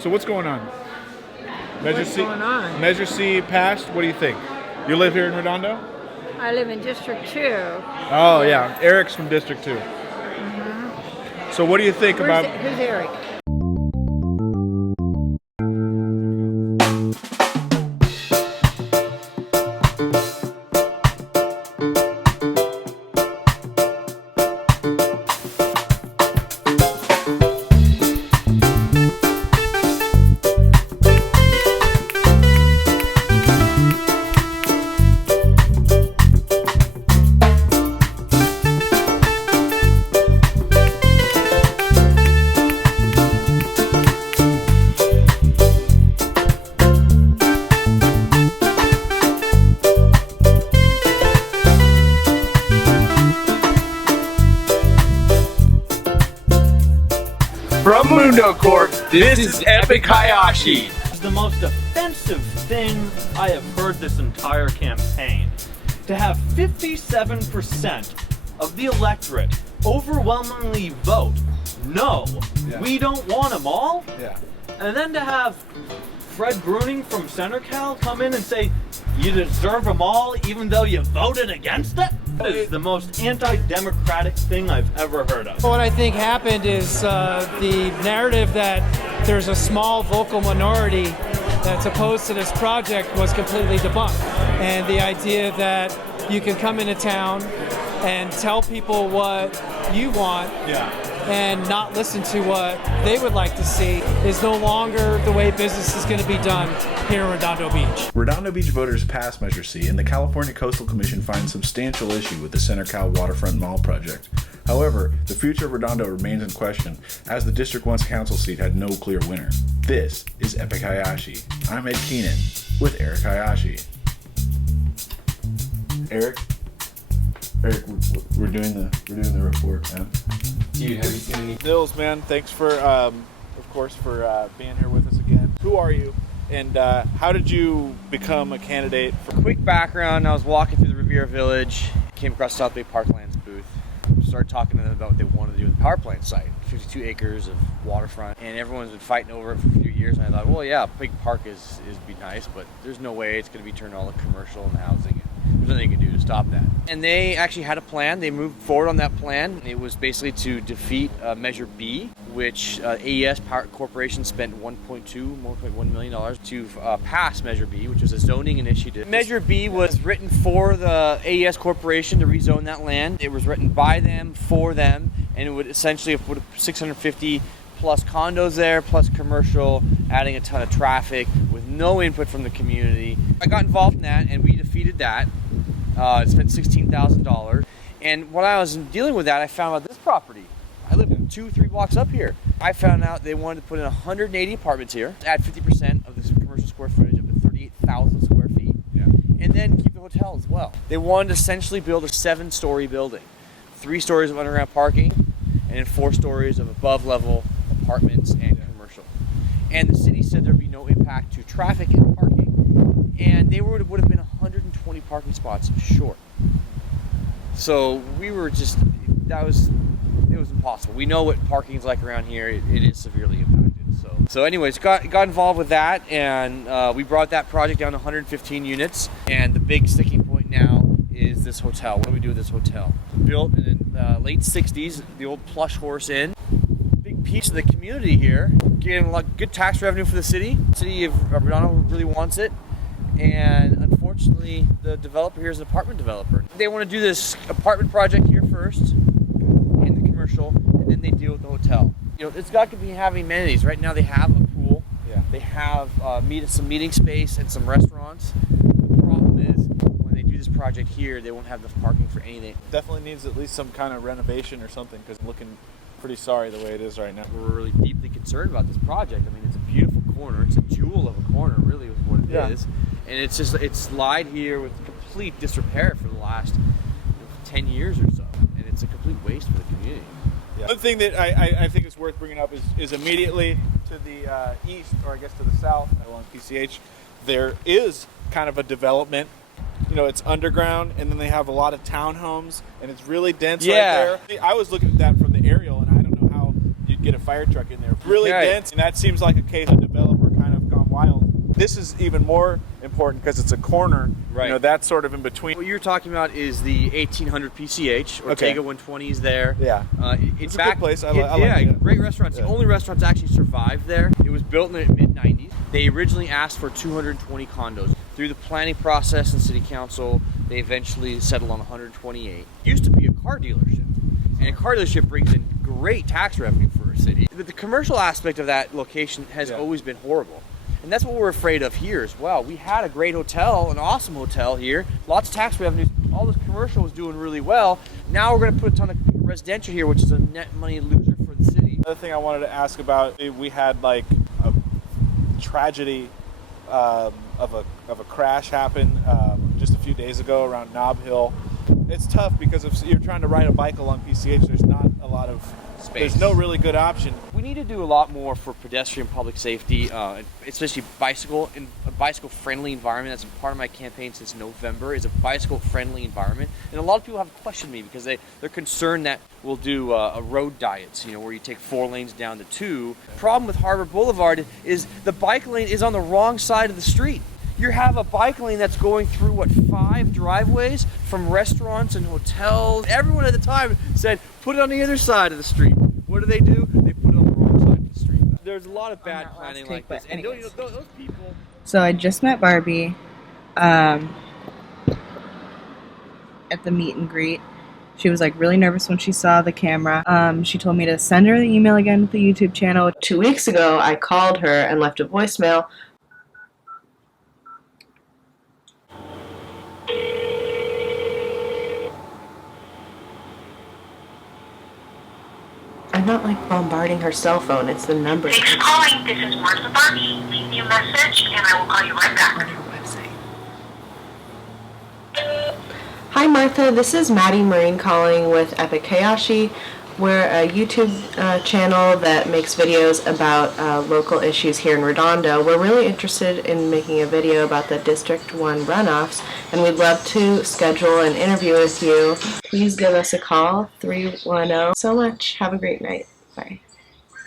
So what's going on? What's going on? Measure C passed. What do you think? You live here in Redondo? I live in District 2. Oh yeah, Eric's from District 2. So what do you think about? Who's Eric? From Mundo Corp, this is Epic Hayashi. The most offensive thing I have heard this entire campaign. To have 57% of the electorate overwhelmingly vote, no, we don't want them all. Yeah. And then to have Fred Bruning from Center Cal come in and say, you deserve them all even though you voted against it? That is the most anti-democratic thing I've ever heard of. What I think happened is the narrative that there's a small vocal minority that's opposed to this project was completely debunked. And the idea that you can come into town and tell people what you want and not listen to what they would like to see is no longer the way business is going to be done here in Redondo Beach. Redondo Beach voters passed Measure C, and the California Coastal Commission finds substantial issue with the Center Cal Waterfront Mall project. However, the future of Redondo remains in question, as the District 1's council seat had no clear winner. This is Epic Hayashi. I'm Ed Keenan with Eric Hayashi. Eric, we're doing the report, man. Dude, have you seen any? Nils, man, thanks for, of course, for being here with us again. Who are you, and how did you become a candidate for? Quick background, I was walking through the Riviera Village, came across South Bay Parkland's booth, started talking to them about what they wanted to do with the power plant site, 52 acres of waterfront, and everyone's been fighting over it for a few years, and I thought, well, yeah, a big park is be nice, but there's no way it's going to be turned all to commercial and housing. There's nothing you can do to stop that. And they actually had a plan. They moved forward on that plan. It was basically to defeat Measure B, which AES Power Corporation spent $1.1 million to pass Measure B, which was a zoning initiative. Measure B was written for the AES Corporation to rezone that land. It was written by them, for them, and it would essentially put 650 plus condos there, plus commercial, adding a ton of traffic with no input from the community. I got involved in that, and we defeated that. It spent $16,000. And when I was dealing with that, I found out this property. I live 2-3 blocks up here. I found out they wanted to put in 180 apartments here, add 50% of the commercial square footage up to 38,000 square feet, and then keep the hotel as well. They wanted to essentially build a 7-story building, 3 stories of underground parking, and then 4 stories of above-level apartments and commercial. And the city said there'd be no impact to traffic and parking, and they would have been 120 parking spots short. So we were just, it was impossible. We know what parking's like around here. It is severely impacted. So anyways, got involved with that, and we brought that project down to 115 units. And the big sticking point now is this hotel. What do we do with this hotel? Built in the late 60s, the old Plush Horse Inn. Big piece of the community here, getting a lot good tax revenue for the city. The city of Redondo really wants it. And unfortunately, the developer here is an apartment developer. They want to do this apartment project here first, in the commercial, and then they deal with the hotel. You know, it's got to be having amenities. Right now they have a pool, they have some meeting space and some restaurants. The problem is, when they do this project here, they won't have enough parking for anything. Definitely needs at least some kind of renovation or something, because I'm looking pretty sorry the way it is right now. We're really deeply concerned about this project. I mean, it's a beautiful corner. It's a jewel of a corner, really, is what it is. And it's lied here with complete disrepair for the last 10 years or so. And it's a complete waste for the community. One thing that I think is worth bringing up is immediately to the east, or I guess to the south, along PCH, there is kind of a development. You know, it's underground, and then they have a lot of townhomes, and it's really dense right there. I was looking at that from the aerial, and I don't know how get a fire truck in there. Really Right. dense, and that seems like a case of developer kind of gone wild. This is even more important because it's a corner. Right. You know, that's sort of in between. What you're talking about is the 1800 PCH. Ortega 120 is there. Yeah. It's a good place. I like yeah, it. Great restaurants. Yeah. The only restaurants actually survived there. It was built in the mid-90s. They originally asked for 220 condos. Through the planning process and city council, they eventually settled on 128. It used to be a car dealership. And a car dealership brings in great tax revenue for a city. But the commercial aspect of that location has always been horrible. And that's what we're afraid of here as well. We had a great hotel, an awesome hotel here, lots of tax revenues. All this commercial was doing really well. Now we're going to put a ton of residential here, which is a net money loser for the city. Another thing I wanted to ask about, we had like a tragedy of a crash happen just a few days ago around Nob Hill. It's tough because if you're trying to ride a bike along PCH, there's not a lot of space. There's no really good option. We need to do a lot more for pedestrian public safety, especially bicycle in a bicycle-friendly environment. That's part of my campaign since November, is a bicycle-friendly environment. And a lot of people have questioned me because they're concerned that we'll do a road diets, you know, where you take 4 lanes down to 2. The problem with Harbor Boulevard is the bike lane is on the wrong side of the street. You have a bike lane that's going through, 5 driveways from restaurants and hotels. Everyone at the time said, put it on the other side of the street. What do? They put it on the wrong side of the street. There's a lot of bad planning like this. And those people... So I just met Barbie at the meet and greet. She was like really nervous when she saw the camera. She told me to send her the email again with the YouTube channel. 2 weeks ago, I called her and left a voicemail. I'm not like bombarding her cell phone, it's the number. Thanks for calling. This is Martha Barbie. Leave me a message and I will call you right back. On her website. Hi Martha, this is Maddie Marine calling with Epic Hayashi. We're a YouTube channel that makes videos about local issues here in Redondo. We're really interested in making a video about the District 1 runoffs, and we'd love to schedule an interview with you. Please give us a call, 310. So much. Have a great night. Bye.